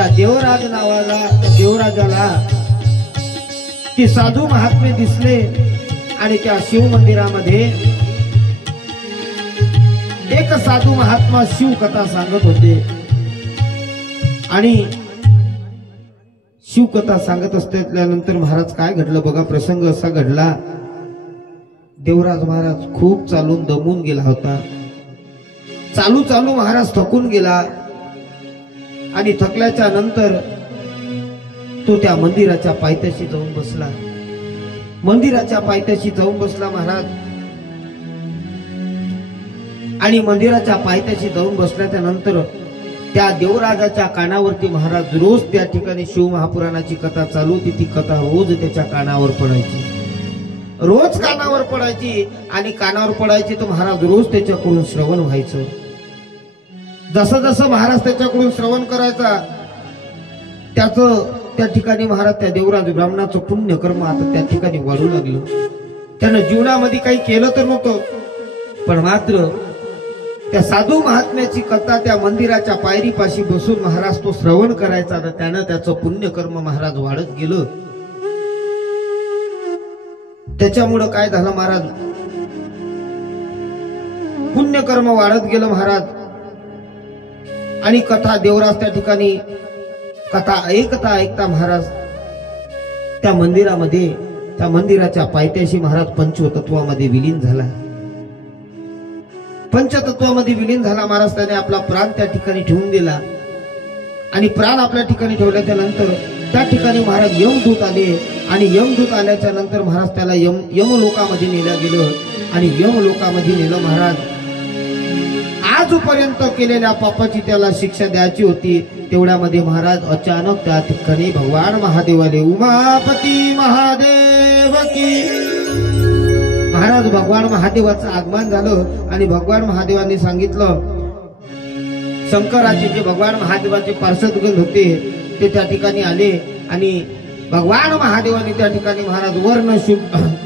त्या देवराज नावाला देवराजाला ती साधू महात्मे दिसले आणि त्या शिव मंदिरामध्ये एक साधू महात्मा शिव कथा सांगत होते आणि शिव कथा सांगत असल्यानंतर महाराज काय घडलं बघा, प्रसंग असा घडला, देवराज महाराज खूप चालून दमून गेला होता। चालू चालू महाराज थकून गेला आणि थकल्याच्या नंतर तो त्या मंदिराच्या पायथ्याशी जाऊन बसला। मंदिराच्या पायथ्याशी जाऊन बसला महाराज आणि मंदिराच्या पायथ्याशी जाऊन बसल्याच्या नंतर त्या देवराजाच्या कानावरती महाराज रोज त्या ठिकाणी शिव महापुराणाची कथा चालू होती। ती कथा रोज त्याच्या कानावर पडायची, रोज कानावर पडायची आणि कानावर पडायची तर महाराज रोज त्याच्याकडून श्रवण व्हायचं। जसं जसं महाराज त्याच्याकडून श्रवण करायचा त्याचं त्या ठिकाणी महाराज त्या देवराज ब्राह्मणाचं पुण्यकर्म आता त्या ठिकाणी वाढू लागलं। त्यानं जीवनामध्ये काही केलं तर नव्हतं, पण मात्र त्या साधू महात्म्याची कथा त्या मंदिराच्या पायरीपाशी बसून महाराज तो श्रवण करायचा, तर त्यानं त्याचं पुण्यकर्म महाराज वाढत गेलं। त्याच्यामुळं काय झालं महाराज, पुण्यकर्म वाढत गेलं महाराज आणि कथा देवराज त्या ठिकाणी कथा ऐकता ऐकता महाराज त्या मंदिरामध्ये त्या मंदिराच्या पायथ्याशी महाराज पंचतत्वामध्ये विलीन झाला। पंचतत्वामध्ये विलीन झाला महाराज, त्याने आपला प्राण त्या ठिकाणी ठेवून दिला आणि प्राण आपल्या ठिकाणी ठेवल्याच्या नंतर त्या ठिकाणी महाराज यमदूत आले आणि यमदूत आल्याच्या नंतर महाराज त्याला यमलोकामध्ये नेलं गेलं आणि यमलोकामध्ये नेलं महाराज। आजपर्यंत केलेल्या पापाची त्याला शिक्षा द्यायची होती, तेवढ्यामध्ये महाराज अचानक त्या ठिकाणी भगवान महादेव आले। उमापती महादेव की महाराज भगवान महादेवाचं आगमन झालं आणि भगवान महादेवांनी सांगितलं, शंकराचे जे भगवान महादेवाचे पार्षदगण होते ते त्या ठिकाणी आले आणि भगवान महादेवांनी त्या ठिकाणी महाराज वर्ण शुभ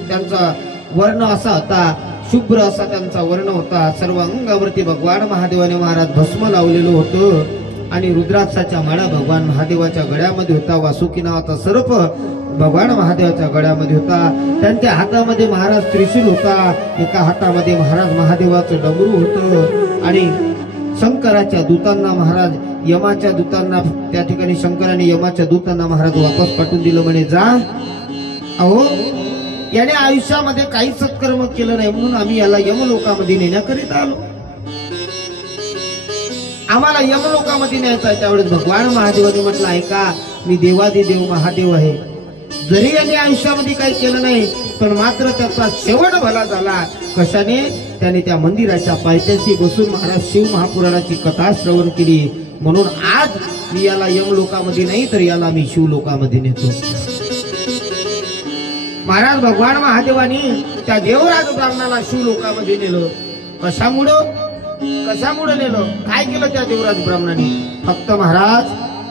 त्यांचा वर्ण असा होता, शुभ्र असा त्यांचा वर्ण होता। सर्व अंगावरती भगवान महादेवाने महाराज भस्म लावलेलं होतं आणि रुद्राक्षाच्या माळा भगवान महादेवाच्या गळ्यामध्ये होता। वासुकी नावाचा सर्प भगवान महादेवाच्या गळ्यामध्ये होता। त्यांच्या हातामध्ये महाराज त्रिशूल होता, एका हातामध्ये महाराज महादेवाचं डमरू होतं आणि शंकराच्या दूतांना महाराज यमाच्या दूतांना त्या ठिकाणी शंकराने यमाच्या दूतांना महाराज वापस पाठवून दिलं, म्हणे जा, अहो याने आयुष्यामध्ये काही सत्कर्म केलं नाही म्हणून आम्ही याला यमलोकामध्ये नेण्याकरिता आलो, आम्हाला यमलोकामध्ये न्यायचं आहे। त्यावेळेस भगवान महादेवाने म्हटलं, ऐका मी देवादिदेव महादेव आहे, जरी याने आयुष्यामध्ये काही केलं नाही पण मात्र त्याचा शेवट भला झाला। कशाने? त्याने त्या मंदिराच्या पायथ्याशी बसून महाराज शिव महापुराणाची कथा श्रवण केली, म्हणून आज मी याला यमलोकामध्ये नाही तर याला मी शिवलोकामध्ये नेतो। महाराज भगवान महादेवानी त्या देवराज ब्राह्मणाला शिवलोकामध्ये नेलं। कशामुळे नेलं? काय केलं त्या देवराज ब्राह्मणाने? फक्त महाराज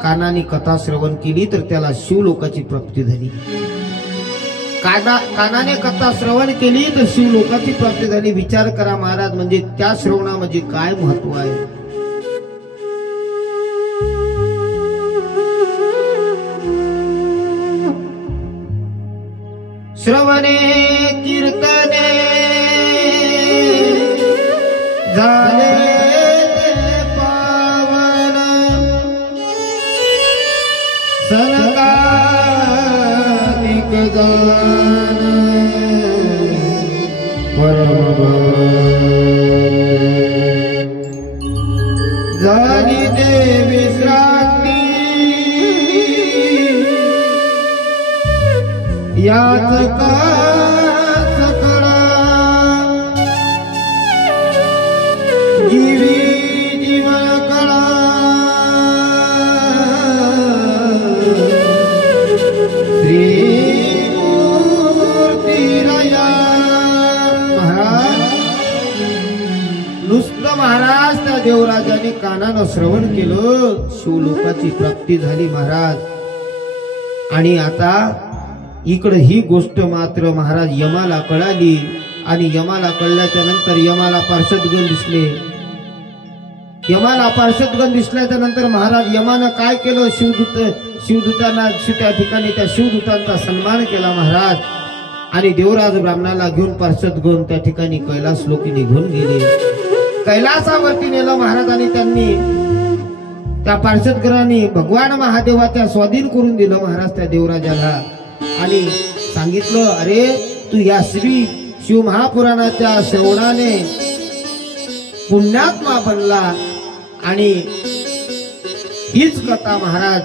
कानाने कथा श्रवण केली तर त्याला शिवलोकाची प्राप्ती झाली। कानाने कथा श्रवण केली तर शिवलोकाची प्राप्ती झाली। विचार करा महाराज, म्हणजे त्या श्रवणामध्ये काय महत्व आहे। श्रवणे कीर्तने झाले पावन, सनकादिक गान परम झाली देवी श्रांती, याच का सकळा जीवी जीवन कळा, श्री मूर्ती रया। महाराज नुसतं महाराज त्या देवराजाने कानानं श्रवण केलं, शिवलोकाची प्राप्ती झाली महाराज। आणि आता इकडे ही गोष्ट मात्र महाराज यमाला कळाली आणि यमाला कळल्याच्या नंतर यमाला पार्षदगण दिसले। यमाला पार्षदगण दिसल्याच्या नंतर महाराज यमानं काय केलं, शिवदूतांना त्या ठिकाणी त्या शिवदूतांचा सन्मान केला महाराज. आणि देवराज ब्राह्मणाला घेऊन पार्षदगण त्या ठिकाणी कैलास लोकी निघून गेले. कैलासावरती नेलं महाराज आणि त्यांनी त्या पार्षदगणांनी भगवान महादेवाच्या स्वाधीन करून दिलं महाराज त्या देवराजाला. आणि सांगितलं, अरे तू या श्री शिव महापुराणाच्या श्रवणाने पुण्यात्मा बनला. आणि हीच कथा महाराज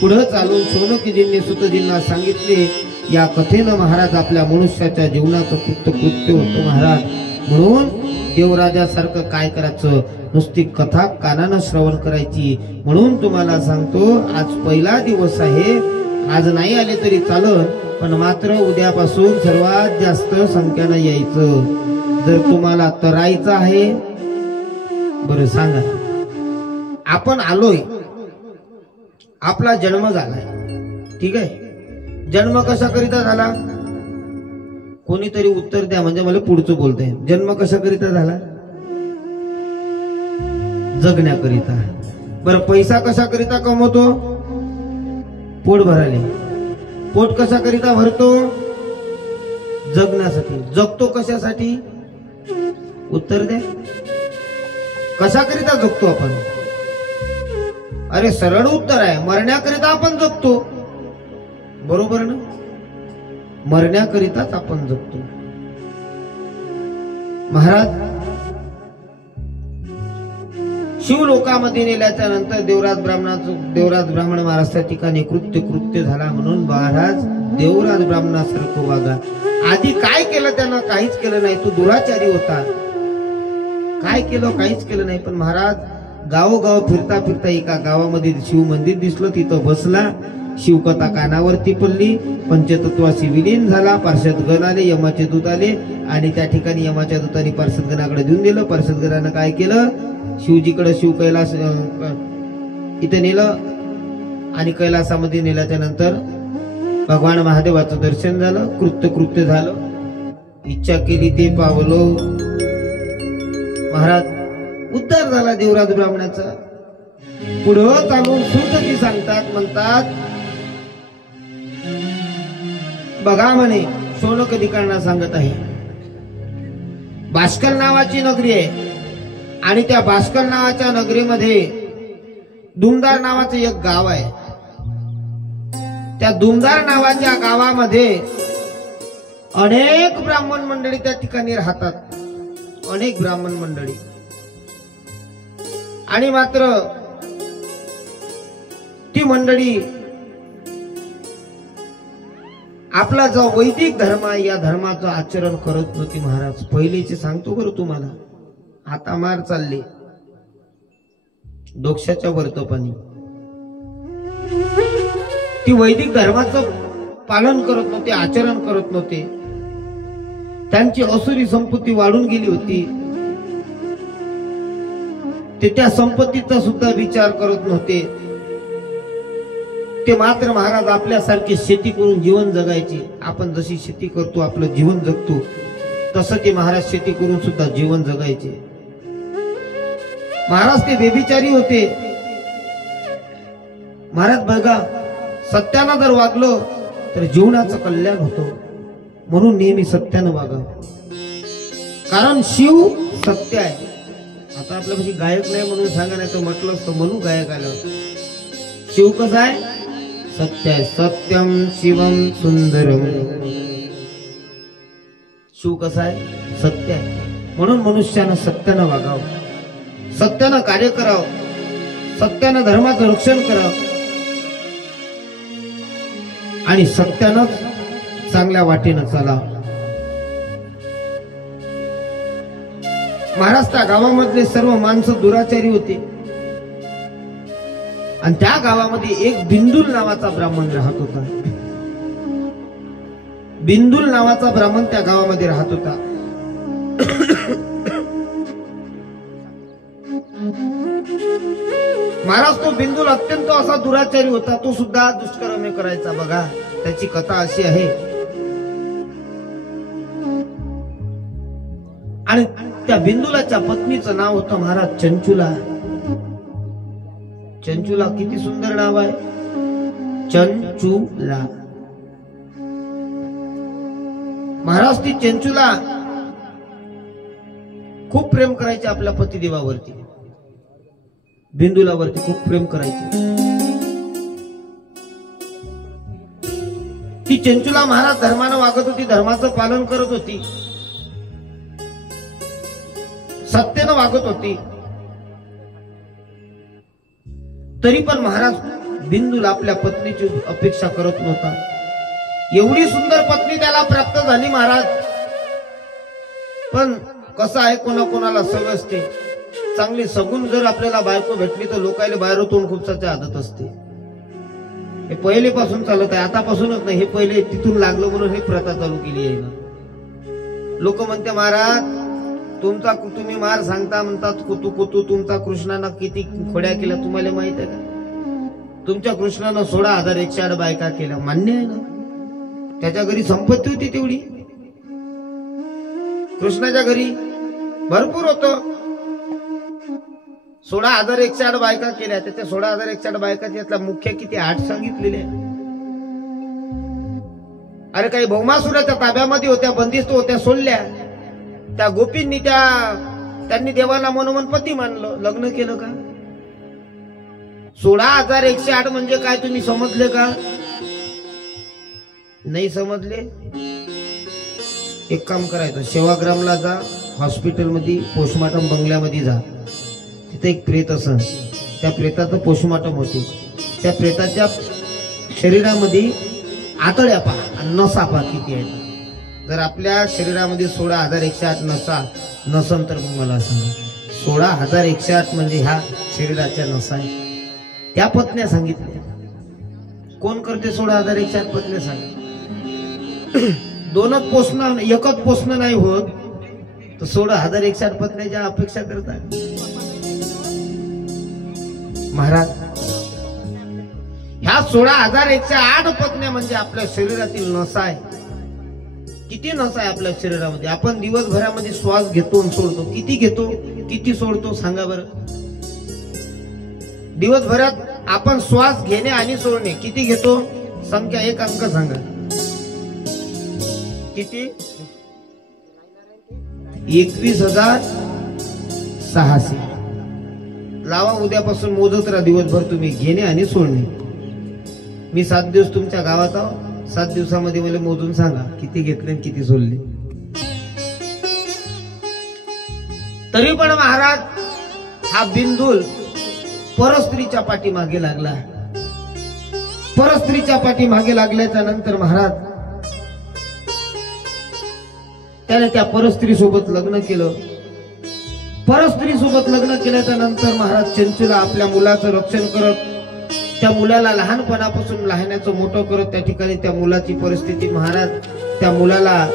पुढे चालून शौनकीजींनी सुतजींना सांगितले. या कथेनं महाराज आपल्या मनुष्याच्या जीवनाचं कृत्य होतं महाराज. म्हणून देवराजासारखं काय करायचं, नुसती कथा कानानं श्रवण करायची. म्हणून तुम्हाला सांगतो, आज पहिला दिवस आहे, आज नाही आले तरी चालेल, पण मात्र उद्यापासून सर्वात जास्त संख्यानं यायचं. जर तुम्हाला तरायचं आहे, बरं सांगा, आपण आलोय, आपला जन्म झालाय, ठीक आहे. जन्म कशा करिता झाला, कोणीतरी उत्तर द्या, म्हणजे मला पुढचं बोलतंय. जन्म कशा करिता झाला, जगण्याकरिता. बरं पैसा कशा करिता कमवतो, पोट भरायला. पोट कशा करिता भरतो, जगण्यासाठी. जगतो कशासाठी, उत्तर द्या. कशा करिता जगतो आपण, अरे सरळ उत्तर आहे, मरण्याकरिता आपण जगतो. बरोबर ना, मरण्याकरिताच आपण जगतो. महाराज शिवलोकामध्ये नेल्याच्या नंतर देवराज ब्राह्मण महाराज त्या ठिकाणी कृत्य झाला. म्हणून महाराज देवराज ब्राह्मणासारखं वागा. आधी काय केलं त्यानं, काहीच केलं नाही. तो दुराचारी होता, काय केलं, काहीच केलं नाही. पण महाराज गावोगाव फिरता एका गावामध्ये शिव मंदिर दिसलं, तिथं बसला. शिवकथा कानावरती पडली, पंचतत्वाशी विलीन झाला. पार्षदगण आले, यमाचे दूत आले आणि त्या ठिकाणी यमाच्या दूतांनी पार्षदगणाकडे देऊन दिलं. पार्षदगणानं काय केलं, शिवजीकडे शिव कैलास इथे नेलं. आणि कैलासामध्ये नेल्याच्या नंतर भगवान महादेवाचं दर्शन झालं, कृत्य झालं. इच्छा केली ते पावलो. महाराज उद्धार झाला देवराज ब्राह्मणाचा. पुढं चालून सुतजी सांगतात, म्हणतात, बघा म्हणे, शौनकादिकांना सांगत आहे, बाष्कल नावाची नगरी आहे. आणि त्या बाष्कल नावाच्या नगरीमध्ये दुमदार नावाचं एक गाव आहे. त्या दुमदार नावाच्या गावामध्ये अनेक ब्राह्मण मंडळी त्या ठिकाणी राहतात, अनेक ब्राह्मण मंडळी. आणि मात्र ती मंडळी आपला जो वैदिक धर्म आहे या धर्माचं आचरण करत नव्हती. महाराज पहिलेचे सांगतो बरं तुम्हाला, आता मार चालले डोक्याच्या वर्तपानी. ती वैदिक धर्माचं पालन करत नव्हते, आचरण करत नव्हते. त्यांची असुरी संपत्ती वाढून गेली होती. ते त्या संपत्तीचा सुद्धा विचार करत नव्हते. ते मात्र महाराज आपल्यासारखे शेती करून जीवन जगायचे. आपण जशी शेती करतो, आपलं जीवन जगतो, तसं ते महाराज शेती करून सुद्धा जीवन जगायचे. महाराज ते बेबिचारी होते. महाराज बघा, सत्यानं जर वागलो तर जीवनाचं कल्याण होतं. म्हणून नेहमी सत्यानं वागावं, कारण शिव सत्य आहे. आता आपल्यापाशी गायक नाही म्हणून सांगा, नाही तर म्हटलं असतं म्हणून गायक आलं. शिव कसं आहे, सत्य आहे. सत्यम शिवम सुंदरम. शिव कसं आहे, सत्य आहे. म्हणून मनुष्यानं सत्यानं वागावं, सत्यानं कार्य करावं, सत्यानं धर्माचं रक्षण करावं आणि सत्यानं चांगल्या वाटेनं चालावं. महाराज त्या गावामधले सर्व माणसं दुराचारी होते. आणि त्या गावामध्ये एक बिंदुल नावाचा ब्राह्मण राहत होता. बिंदुल नावाचा ब्राह्मण त्या गावामध्ये राहत होता. महाराज तो बिंदुल अत्यंत असा दुराचारी होता. तो सुद्धा दुष्कर्म करायचा. बघा त्याची कथा अशी आहे. आणि त्या बिंदुलाच्या पत्नीचं नाव होतं महाराज चंचुला. चंचुला किती सुंदर नाव आहे, चंचुला. महाराज ती चंचुला खूप प्रेम करायचे आपल्या पतिदेवावरती, बिंदुलावरती खूप प्रेम करायचे. ती चंचुला महाराज धर्मानं वागत होती, धर्माचं पालन करत होती, सत्तेनं वागत होती. तरी पण महाराज बिंदूला आपल्या पत्नीची अपेक्षा करत नव्हता. एवढी सुंदर पत्नी त्याला प्राप्त झाली महाराज. पण कसं आहे, कोणाकोणाला सवय असते, चांगली सगुण जर आपल्याला बायको भेटली तर लोकायला बाहेर तोंड खूपसाची आदत असते. हे पहिलेपासून चालत आहे, आतापासूनच नाही, हे पहिले तिथून लागलं म्हणून हे प्रथा चालू केली आहे ना. लोक म्हणते महाराज तुमचा तुम्ही मार सांगता, म्हणतात कुतू कुतू तुमचा कृष्णानं किती खोड्या केल्या तुम्हाला माहित आहे का? तुमच्या कृष्णानं 16,108 बायका केल्या, मान्य आहे ना. त्याच्या घरी संपत्ती होती तेवढी, कृष्णाच्या घरी भरपूर होत. 16,108 बायका केल्या. त्या 16,108 बायकाच्या मुख्य किती 8 सांगितलेले. अरे काही भौमासुराच्या ताब्यामध्ये होत्या, बंदिस्त होत्या, सोडल्या. त्या गोपींनी त्यांनी देवाला मनोमन पती मानलं, लग्न केलं का? 16,108 म्हणजे काय तुम्ही समजले का? नाही समजले? एक काम करायचं, सेवाग्रामला जा, हॉस्पिटलमध्ये पोस्टमॉर्टम बंगल्यामध्ये जा, तिथे एक प्रेत असं, त्या प्रेताचं पोस्टमॉर्टम होते. त्या प्रेताच्या शरीरामध्ये आतड्या पहा आणि नसा पहा किती आहेत. जर आपल्या शरीरामध्ये 16,108 नसा नसन तर मग मला सांगा, 16,108 म्हणजे ह्या शरीराच्या नसा आहे. त्या पत्न्या सांगितल्या. कोण करते 16,108 पत्न्या सांग? दोनच पोषण, एकच पोषण नाही होत तर 16,108 पत्न्याच्या अपेक्षा करतात महाराज. ह्या 16,108 पत्न्या म्हणजे आपल्या शरीरातील नसा आहे. किती नसा आहे आपल्या शरीरामध्ये. आपण दिवसभरामध्ये श्वास घेतो आणि सोडतो, किती घेतो किती सोडतो सांगा बरं. दिवसभरात आपण श्वास घेणे आणि सोडणे किती घेतो, संख्या एक अंक सांगा किती? 21,600. लावा उद्यापासून मोजत राहा दिवसभर तुम्ही घेणे आणि सोडणे. मी 7 दिवस तुमच्या गावात आहो, 7 दिवसामध्ये मला मोजून सांगा किती घेतले आणि किती सोडले. तरी पण महाराज हा बिंदुल परस्त्रीच्या पाठीमागे लागला. परस्त्रीच्या पाठीमागे लागल्याच्या नंतर महाराज त्याने त्या परस्त्री सोबत लग्न केलं. परस्त्री सोबत लग्न केल्याच्या नंतर महाराज चंचुला आपल्या मुलाचं रक्षण करत, त्या मुलाला लहानपणापासून लहानाचं मोठं करत, त्या ठिकाणी त्या मुलाची परिस्थिती महाराज, त्या मुलाला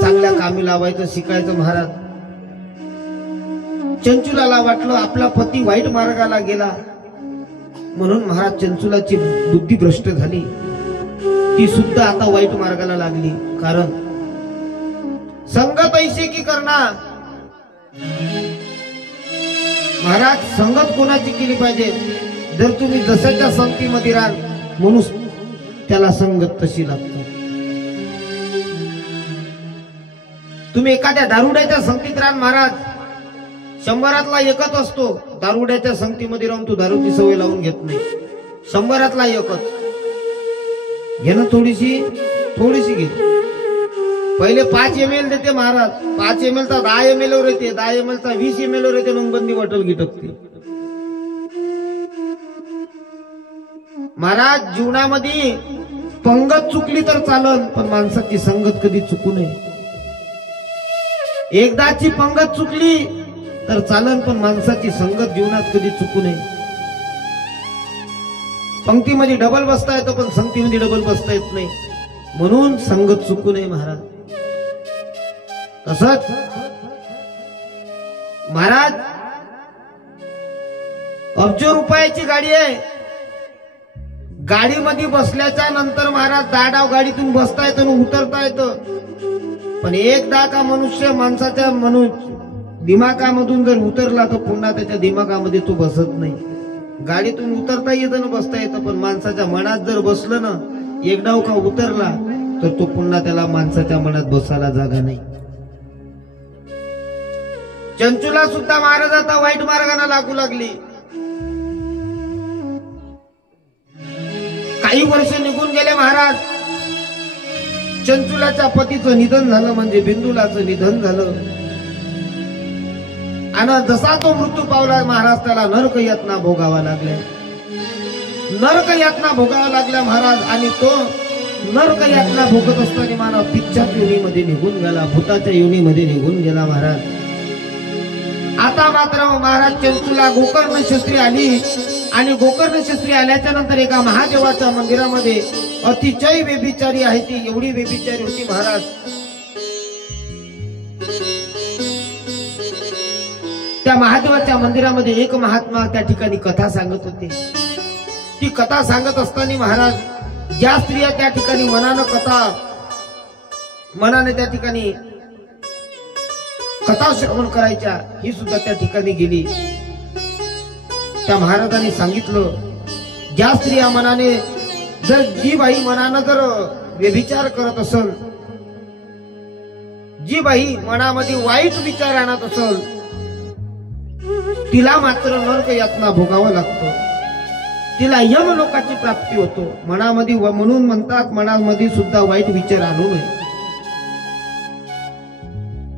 चांगल्या कामी लावायचं, शिकायचं महाराज. चंचुलाला वाटलं आपला पती वाईट मार्गाला गेला म्हणून महाराज चंचुलाची बुद्धी भ्रष्ट झाली. ती सुद्धा आता वाईट मार्गाला लागली. कारण संगत ऐसे की करना महाराज, संगत कोणाची केली पाहिजे? जर तुम्ही जशाच्या संगतीमध्ये राहाल म्हणून त्याला संगत तशी लागते. तुम्ही एखाद्या दारुड्याच्या संगतीत राहाल महाराज, 100तला एकच असतो. दारुड्याच्या संगतीमध्ये राहून तू दारूची सवय लावून घेत नाही. 100तला एकच घेणं, थोडीशी घे. पहिले 5 ml देते महाराज, 5 ml चा 10 ml वर येते, 10 ml चा 20 ml वर येते, मग बंदी बॉटल गिटकते. महाराज जीवनामध्ये पंगत चुकली तर चालन, पण माणसाची संगत कधी चुकू नये. एकदाची पंगत चुकली तर चालन, पण माणसाची संगत जीवनात कधी चुकू नये. पंक्तीमध्ये डबल बसता येतो पण संगतीमध्ये डबल बसता येत नाही, म्हणून संगत चुकू नये महाराज. तसंच महाराज अब्जो रुपयाची गाडी आहे, गाडीमध्ये बसल्याच्या नंतर महाराज दाडाव गाडीतून बसता येतं आणि उतरता येतं. पण एकदा का मनुष्य माणसाच्या दिमागामधून जर उतरला तर पुन्हा त्याच्या दिमागामध्ये तो बसत नाही. गाडीतून उतरता येतं ना बसता येतं, पण माणसाच्या मनात जर बसलं ना, एकदा का उतरला तर तो पुन्हा त्याला माणसाच्या मनात बसायला जागा नाही. चंचूला सुद्धा महाराज आता वाईट मार्गाने लागू लागली. काही वर्ष निघून गेले महाराज. चंचुलाच्या पतीचं निधन झालं, म्हणजे बिंदुलाचं निधन झालं. आणि जसा तो मृत्यू पावला महाराज, त्याला नरक यातना भोगावा लागल्या. नरक यातना भोगावा लागल्या महाराज. आणि तो नरक यातना भोगत असताना मानव पिच्चाच्या योनीमध्ये निघून गेला, भूताच्या योनीमध्ये निघून गेला महाराज. आता मात्र महाराज चंचूला गोकर्ण शस्त्री आली. आणि गोकर्ण शस्त्री आल्याच्या नंतर एका महादेवाच्या मंदिरामध्ये अतिशय व्यभिचारी आहे ती, एवढी व्यभिचारी होती महाराज. त्या महादेवाच्या मंदिरामध्ये एक महात्मा त्या ठिकाणी कथा सांगत होते. ती कथा सांगत असताना महाराज, ज्या स्त्रिया त्या ठिकाणी मनाने त्या ठिकाणी कथा श्रवण करायच्या, ही सुद्धा त्या ठिकाणी गेली. त्या महाराजांनी सांगितलं, ज्या स्त्रिया मनाने जर जी बाई मनानं जर व्यभिचार करत असेल, जी बाई मनामध्ये वाईट विचार आणत असेल, तिला मात्र नरक यातना भोगावं लागतं. तिला यमलोकाची प्राप्ती होतो. मनामध्ये म्हणून म्हणतात, मनामध्ये सुद्धा वाईट विचार आणू नये.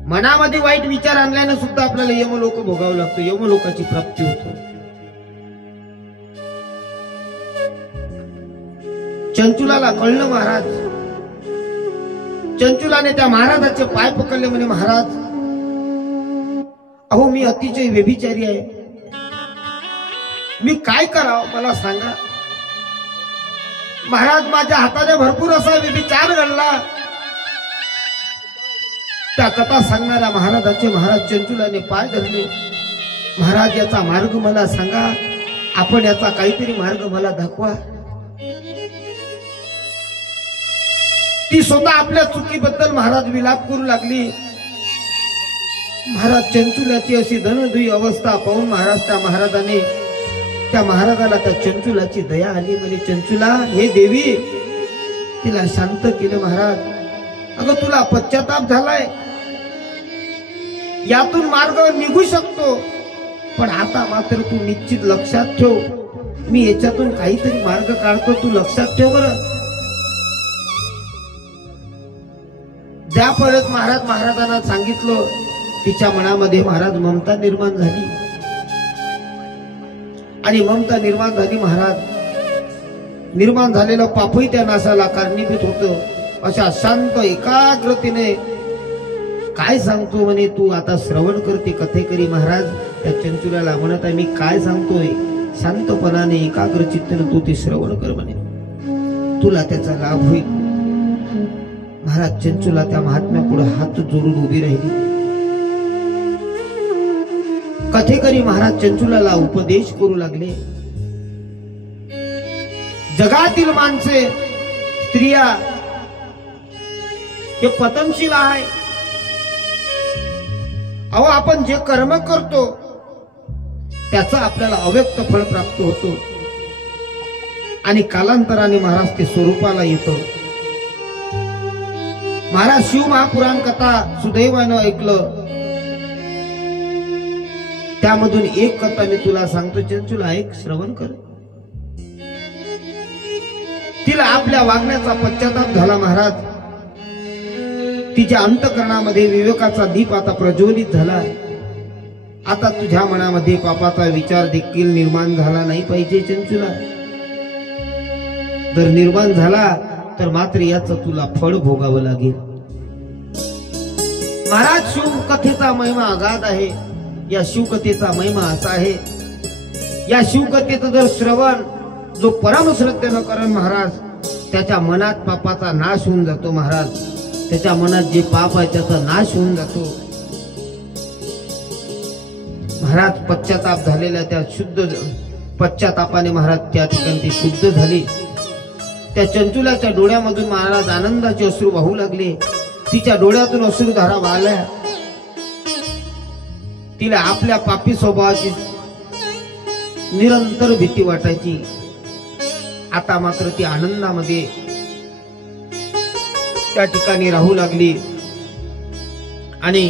मनामध्ये वाईट विचार आणल्याने सुद्धा आपल्याला यमलोक भोगावं लागतो, यमलोकाची प्राप्ती होतो. चंचुलाला कळलं महाराज. चंचुलाने त्या महाराजाचे पाय पकडले, म्हणे महाराज, अहो मी अतिशय व्यभिचारी आहे, मी काय करावं मला सांगा. महाराज, माझ्या हाताने भरपूर असा व्यभिचार घडला. त्या कथा सांगणाऱ्या महाराजाचे महाराज चंचुलाने पाय धरले. महाराज, याचा मार्ग मला सांगा, आपण याचा काहीतरी मार्ग मला दाखवा. ती स्वतः आपल्या चुकीबद्दल महाराज विलाप करू लागली. महाराज चंचुलाची अशी धनधुई अवस्था पाहून महाराज त्या महाराजाला त्या चंचुलाची दया आली. म्हणजे चंचुला, हे देवी, तिला शांत केलं. महाराज, अगं तुला पश्चाताप झालाय, यातून मार्ग निघू शकतो, पण आता मात्र तू निश्चित लक्षात ठेव, मी याच्यातून काहीतरी मार्ग काढतो, तू लक्षात ठेव बरं. त्या परत महाराजांना सांगितलं. तिच्या मनामध्ये महाराज ममता निर्माण झाली. आणि ममता निर्माण झाली महाराज. निर्माण झालेलं पापही त्या नाशाला कारणीभूत होतं. अशा शांत एकाग्रतेने काय सांगतो म्हणे, तू आता श्रवण करते कथेकरी. महाराज त्या चंचुलाला म्हणत आहे, मी काय सांगतोय शांतपणाने एकाग्र चित्ताने तू ते श्रवण कर म्हणे, तुला त्याचा लाभ होईल. महाराज चंचुला त्या महात्म्या पुढे हात जोडून उभी राहिली. कथेकरी महाराज चंचुलाला उपदेश करू लागले. जगातील माणसे, स्त्रिया हे पतनशील आहे. अहो, आपण जे कर्म करतो त्याचा आपल्याला अव्यक्त फळ प्राप्त होतो. आणि कालांतराने महाराज ते स्वरूपाला येतो. महाराज शिव महापुराण कथा सुदैवानं ऐकलं. त्यामधून एक कथा मी तुला सांगतो, चंचुला ऐक, श्रवण कर. तिला आपल्या वागण्याचा पश्चाताप झाला महाराज. तिच्या अंतःकरणामध्ये विवेकाचा दीप आता प्रज्वलित झाला. आता तुझ्या मनामध्ये पापाचा विचार देखील निर्माण झाला नाही पाहिजे चंचुला. जर निर्माण झाला तर मात्र याचं तुला फळ भोगावं लागेल. महाराज शिवकथेचा महिमा अगाध आहे. या शिवकथेचा महिमा असा आहे, या शिवकथेचं जर श्रवण जो परमश्रद्धेनं करण महाराज, त्याच्या मनात पापाचा नाश होऊन जातो महाराज. त्याच्या मनात जे पाप आहे त्याचा नाश होऊन जातो महाराज. पश्चाताप झालेल्या त्या शुद्ध पश्चातापाने महाराज त्या ठिकाणी ती शुद्ध झाली. त्या चंचुलाच्या डोळ्यामधून महाराज आनंदाचे अश्रू वाहू लागले. तिच्या डोळ्यातून अश्रुधारा वाहल्या. तिला आपल्या पापी स्वभावाची निरंतर भीती वाटायची. आता मात्र ती आनंदामध्ये त्या ठिकाणी राहू लागली. आणि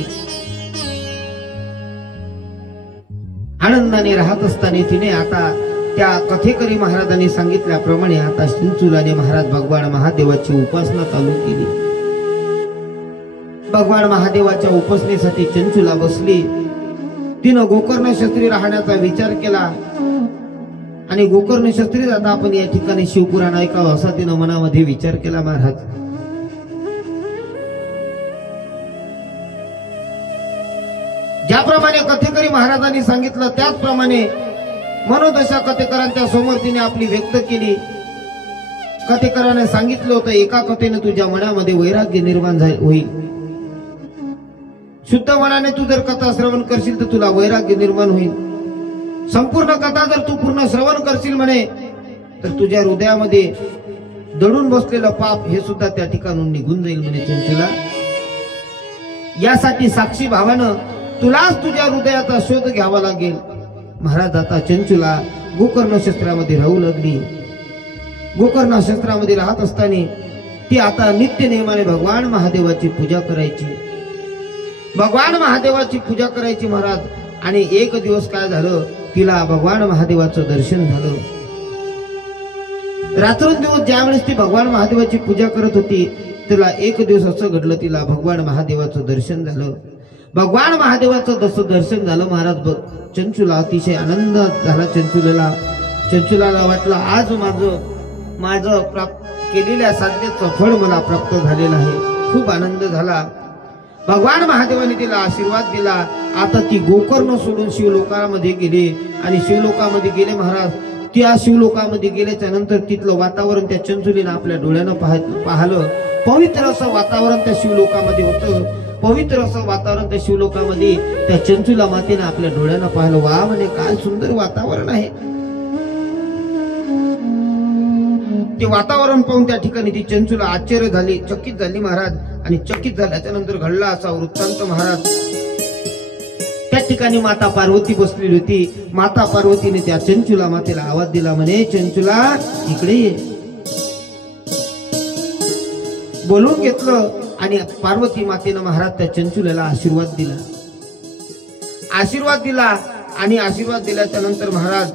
आनंदाने राहत असताना तिने आता त्या कथेकरी महाराजांनी सांगितल्याप्रमाणे आता चिंचुलाने महाराज भगवान महादेवाची उपासना चालू केली. भगवान महादेवाच्या उपासनेसाठी चंचुला बसली. तिनं गोकर्ण क्षत्रिय राहण्याचा विचार केला आणि गोकर्ण क्षत्रिय आता आपण या ठिकाणी शिवपुराण ऐकावं असा तिनं मनामध्ये विचार केला. महाराज ज्याप्रमाणे कथेकरी महाराजांनी सांगितलं त्याचप्रमाणे मनोदशा कथेकरांच्या समोर तिने आपली व्यक्त केली. कथेकराने सांगितलं होतं एका कथेने तुझ्या मनामध्ये वैराग्य निर्माण होईल. शुद्ध मनाने तू जर कथा श्रवण करशील तर तुला वैराग्य निर्माण होईल. संपूर्ण कथा जर तू पूर्ण श्रवण करशील म्हणे तर तुझ्या हृदयामध्ये दडून बसलेलं पाप हे सुद्धा त्या ठिकाणून निघून जाईल म्हणे चंचुला. यासाठी साक्षी भावानं तुलाच तुझ्या हृदयाचा शोध घ्यावा लागेल. महाराज आता चंचुला गोकर्ण क्षेत्रामध्ये राहू लागली. गोकर्ण क्षेत्रामध्ये राहत असताना ती आता नित्य नेमाने भगवान महादेवाची पूजा करायची. भगवान महादेवाची पूजा करायची महाराज. आणि एक दिवस काय झालं, तिला भगवान महादेवाचं दर्शन झालं. रात्रंदिवस ज्यावेळेस ती भगवान महादेवाची पूजा करत होती तिला एक दिवस असं घडलं, तिला भगवान महादेवाचं दर्शन झालं. भगवान महादेवाचं जसं दर्शन झालं महाराज चंचुला अतिशय आनंद झाला. चंचुलाला वाटलं आज माझं प्राप्त केलेल्या साधनेचं फळ मला प्राप्त झालेलं आहे. खूप आनंद झाला. भगवान महादेवाने तिला आशीर्वाद दिला. आता ती गोकर्ण सोडून शिवलोकामध्ये गेली आणि शिवलोकामध्ये गेले महाराज. त्या शिवलोकामध्ये गेल्याच्या नंतर तिथलं वातावरण त्या चंचुलीनं आपल्या डोळ्यानं पाहिलं. पवित्र असं वातावरण त्या शिवलोकामध्ये होतं. पवित्र असं वातावरण त्या शिवलोकामध्ये त्या चंचुला मातेनं आपल्या डोळ्यानं पाहिलं. वा म्हणे काय सुंदर वातावरण आहे. ते वातावरण पाहून त्या ठिकाणी ती चंचुला आश्चर्य झाली, चकित झाली महाराज. आणि चकित झाल्याच्या नंतर घडला असा वृत्तांत महाराज. त्या ठिकाणी माता पार्वती बसलेली होती. माता पार्वतीने त्या चंचुला मातेला आवाज दिला म्हणे चंचुला इकडे ये. बोलून घेतलं आणि पार्वती मातेनं महाराज त्या चंचुल्याला आशीर्वाद दिला. आणि आशीर्वाद दिल्याच्या नंतर महाराज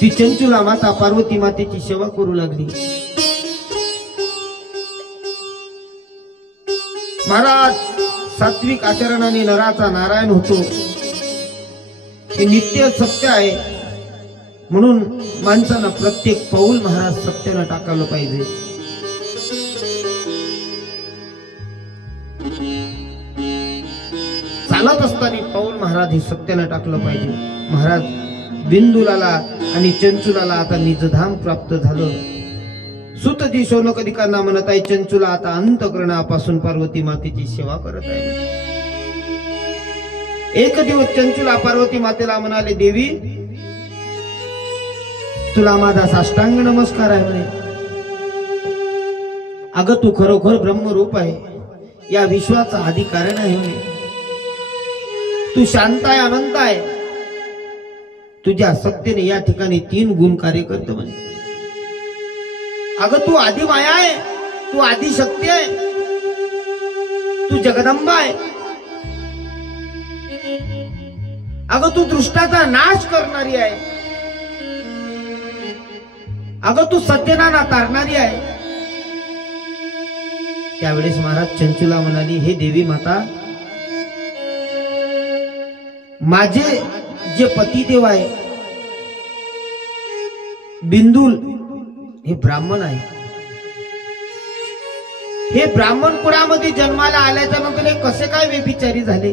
ती चंचुला माता पार्वती मातेची सेवा करू लागली. महाराज सात्विक आचरणाने नराचा नारायण होतो हे नित्य सत्य आहे. म्हणून माणसानं प्रत्येक पाऊल महाराज सत्यानं टाकायला पाहिजे. चालत असताना पाऊल महाराज हे सत्यानं टाकलं पाहिजे. महाराज बिंदुलाला आणि चंचुलाला आता निजधाम प्राप्त झालं. सुतजी शौनकदिकांना म्हणत आहे चंचुला आता अंतःकरणापासून पार्वती मातेची सेवा करत आहे. एक दिवस चंचुला पार्वती मातेला म्हणाले देवी तुला माझा साष्टांग नमस्कार आहे म्हणे. अगं तू खरोखर ब्रह्मरूप आहे. या विश्वाचा आदि कारण आहे म्हणे. तू शांत आहे, अनंत आहे. तुझ्या सत्तेने या ठिकाणी 3 गुण कार्य करत म्हणे. अगं तू आदि माया आहे, तू आदि शक्ती आहे, तू जगदंबा आहे. अगं तू दृष्टाचा नाश करणारी आहे. अगं तू सत्यनाना तारणारी आहे. त्यावेळेस महाराज चंचुला म्हणाली हे देवी माता माझे जे पतिदेव आहे बिंदुल हे ब्राह्मण आहे. हे ब्राह्मण कुळामध्ये जन्माला आल्याच्या नंतर हे कसे काय व्यभिचारी झाले,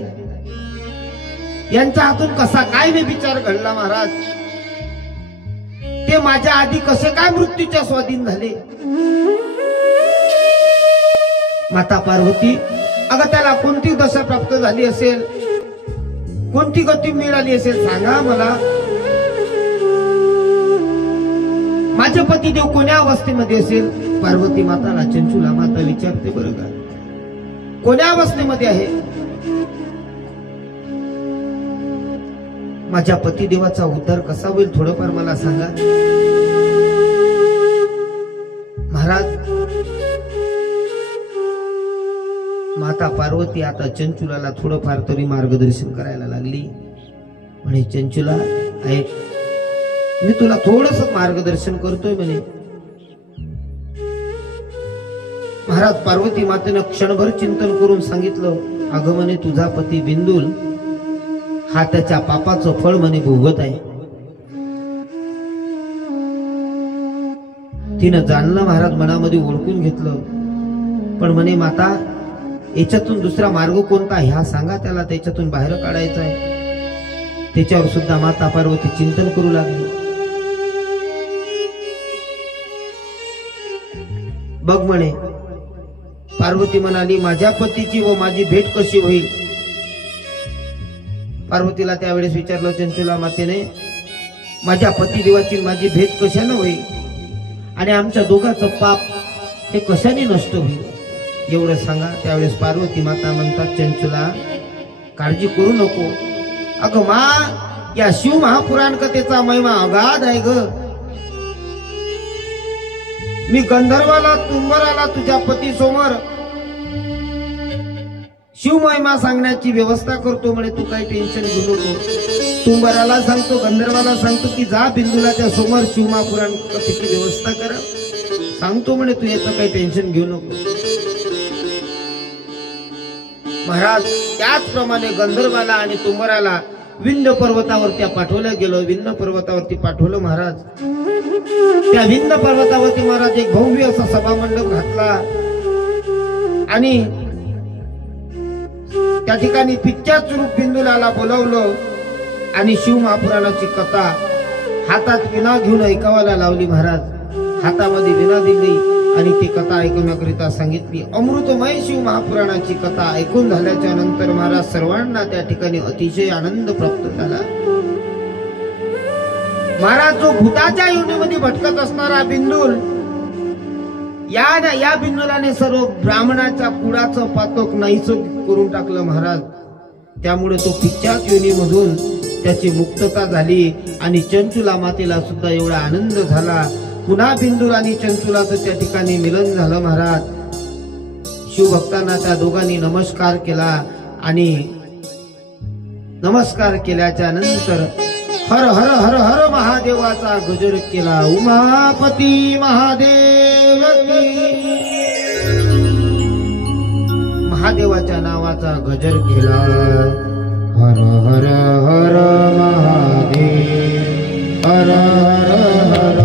यांच्या हातून कसा काय व्यभिचार घडला महाराज, ते माझ्या आधी कसे काय मृत्यूच्या स्वाधीन झाले. माता पार्वती अगं त्याला कोणती दशा प्राप्त झाली असेल, कोणती गती मिळाली असेल सांगा मला. माझे पतिदेव कोण्या अवस्थेमध्ये असेल. पार्वती माताला चंचुला माता विचारते बरं का कोण्या अवस्थेमध्ये आहे. माझ्या पतिदेवाचा उद्धार कसा होईल थोडंफार मला सांगा. महाराज, माता पार्वती आता चंचुलाला थोडंफार तरी मार्गदर्शन करायला लागली. म्हणे, चंचुला ऐक, मी तुला थोडस मार्गदर्शन करतोय म्हणे. महाराज, पार्वती मातेनं क्षणभर चिंतन करून सांगितलं, अगं म्हणे, तुझा पती बिंदुल हा त्याच्या पापाचं फळ म्हणे भोगत आहे. तिनं जाणलं महाराज, मनामध्ये ओळखून घेतलं. पण म्हणे, माता, याच्यातून दुसरा मार्ग कोणता ह्या सांगा त्याला, त्याच्यातून बाहेर काढायचा आहे. त्याच्यावर सुद्धा माता पार्वती चिंतन करू लागली. बघ म्हणे, पार्वती म्हणाली, माझ्या पतीची व माझी भेट कशी होईल. पार्वतीला त्यावेळेस विचारलं चंचुला मातेने, माझ्या पतिदेवाची माझी भेट कशाने होईल आणि आमच्या दोघांचं पाप हे कशाने नष्ट होईल, एवढं सांगा. त्यावेळेस पार्वती माता म्हणतात, चंचुला काळजी करू नको. अगं मा, या शिव महापुराण कथेचा महिमा अगाध आहे ग. मी गंधर्वाला तुंबराला तुझ्या पती समोर शिव महिमा सांगण्याची व्यवस्था करतो म्हणे, तू काही टेन्शन घेऊ नको. तुंबराला सांगतो, गंधर्वाला सांगतो की जा बिंदूला त्या समोर शिव महापुराण कथेची व्यवस्था करा सांगतो म्हणे, तू याचं काही टेन्शन घेऊ नको. महाराज, त्याचप्रमाणे गंधर्वाला आणि तुंबराला विंध्य पर्वतावरती पाठवलं गेलं. विंध्य पर्वतावरती पाठवलं महाराज. त्या विंध्य पर्वतावरती महाराज एक भव्य असा सभामंडप घातला आणि त्या ठिकाणी पिच्चाच रूप बिंदुलाला बोलावलं आणि शिव महापुराणाची कथा हातात विणा घेऊन ऐकावायला लावली. महाराज हातामध्ये विणा दिली आणि ती कथा ऐकण्याकरिता सांगितली. अमृतमय शिव महापुराणाची कथा ऐकून झाल्याच्या नंतर महाराज सर्वांना त्या ठिकाणी अतिशय आनंद प्राप्त झाला. महाराज, जो भूताच्या योनीमध्ये भटकत असणारा बिंदुल, या बिंदुलाने सर्व ब्राह्मणाच्या कुळाचं पातक नाहीसं करून टाकलं महाराज. त्यामुळे तो पिच्चाच योनीमधून त्याची मुक्तता झाली आणि चंचुला मातेला सुद्धा एवढा आनंद झाला. पुन्हा बिंदुल आणि चंचुलाचं त्या ठिकाणी मिलन झालं. महाराज, शिवभक्तांना त्या दोघांनी नमस्कार केला आणि नमस्कार केल्याच्या नंतर हर हर हर हर महादेवाचा गजर केला. उमापती महादेव महादेवाच्या नावाचा गजर केला. हर हर हर महादेव, हर हर हर.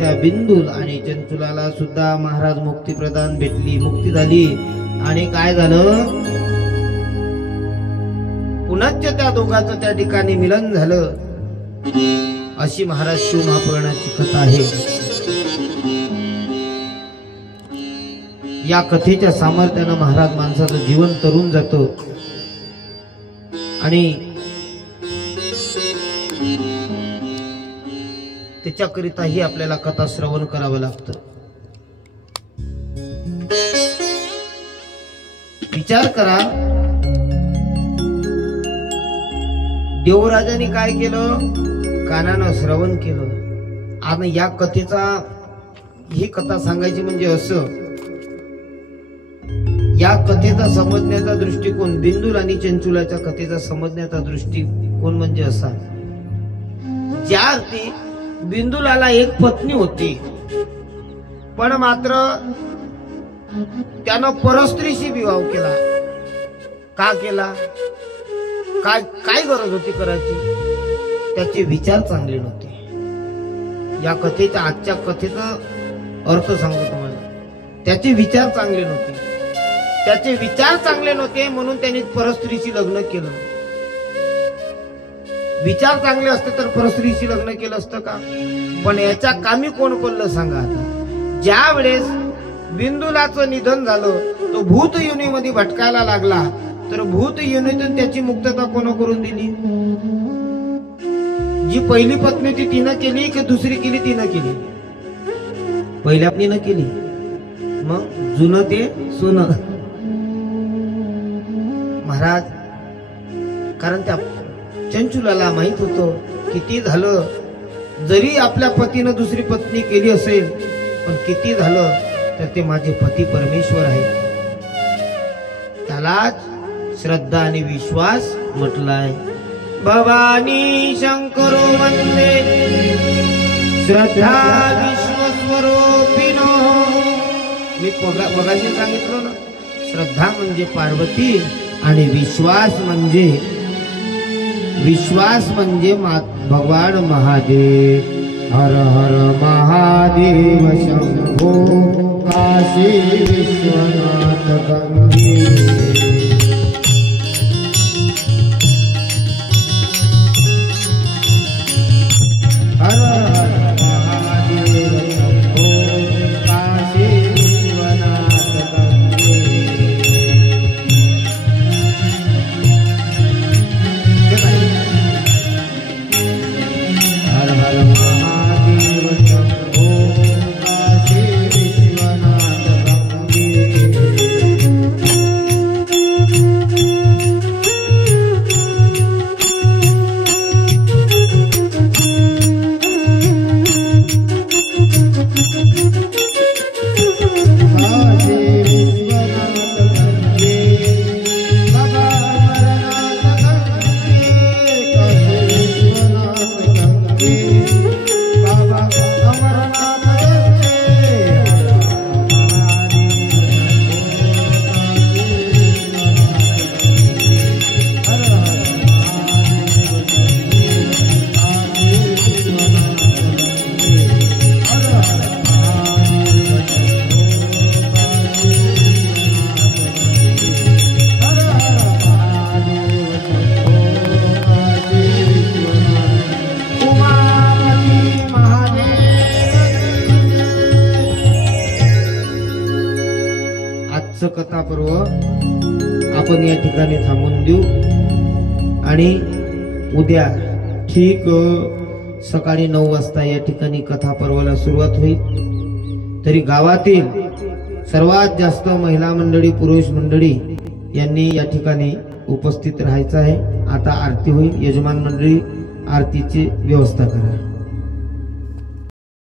त्या बिंदूल आणि चंचुलाला सुद्धा महाराज मुक्ती प्रदान भेटली, मुक्ती झाली. आणि काय झालं, पुन्हा त्या दोघांचं त्या ठिकाणी मिलन झालं. अशी महाराज शिव महापुराणाची कथा आहे. या कथेच्या सामर्थ्यानं महाराज माणसाचं जीवन तरून जातं आणि त्याच्याकरिताही आपल्याला कथा श्रवण करावं लागतं. विचार करा, देवराजाने काय केलं, कानानं श्रवण केलं. आणि या कथेचा, ही कथा सांगायची म्हणजे असं, या कथेचा समजण्याचा दृष्टिकोन, बिंदूल आणि चंचुलाच्या कथेचा समजण्याचा दृष्टिकोन म्हणजे असा, ज्या अर्थी बिंदुलाला एक पत्नी होती, पण मात्र त्यानं परस्त्रीशी विवाह केला. का केला, काय काय गरज होती करायची, त्याचे विचार चांगले नव्हते. या कथेच्या, आजच्या कथेचा अर्थ सांगतो तुम्हाला, त्याचे विचार चांगले नव्हते. त्याचे विचार चांगले नव्हते म्हणून त्यांनी परस्त्रीशी लग्न केलं. विचार चांगले असते तर परस्त्रीशी लग्न केलं असतं का? पण याच्या कामी कोण पडलं सांगा. आता ज्या वेळेस बिंदुलाचं निधन झालं, तो भूत योनीमध्ये भटकायला लागला, तर भूत योनीतून त्याची मुक्तता कोण करून दिली? जी पहिली पत्नी होती तिनं केली की दुसरी केली? तिनं केली. पहिल्या पत्नीनं केली, मग जुनं ते सोनं. महाराज, कारण त्या चंचुलाला माहित होतं, किती झालं जरी आपल्या पतीनं दुसरी पत्नी केली असेल, पण किती झालं तर ते माझे पती परमेश्वर आहेत. त्यालाच श्रद्धा आणि विश्वास म्हटलाय. भवानी शंकरो वंदे श्रद्धा विश्वस्वरूपिनो. मी मगाशी सांगितलं ना, श्रद्धा म्हणजे पार्वती आणि विश्वास म्हणजे भगवान महादेव. हर हर महादेव शंभो काशी विश्वनाथ गंगे. हर हर महादेव शंभो काशी विश्वनाथ गंगे. हर हर महादेव शंभो काशी विश्वनाथ गंगे. कथा पर्व आपण या ठिकाणी थांबून देऊ आणि उद्या ठीक सकाळी 9 वाजता या ठिकाणी कथा पर्वाला सुरुवात होईल. तरी गावातील सर्वात जास्त महिला मंडळी, पुरुष मंडळी यांनी या ठिकाणी उपस्थित राहायचं आहे. आता आरती होईल. यजमान मंडळी आरतीची व्यवस्था करा.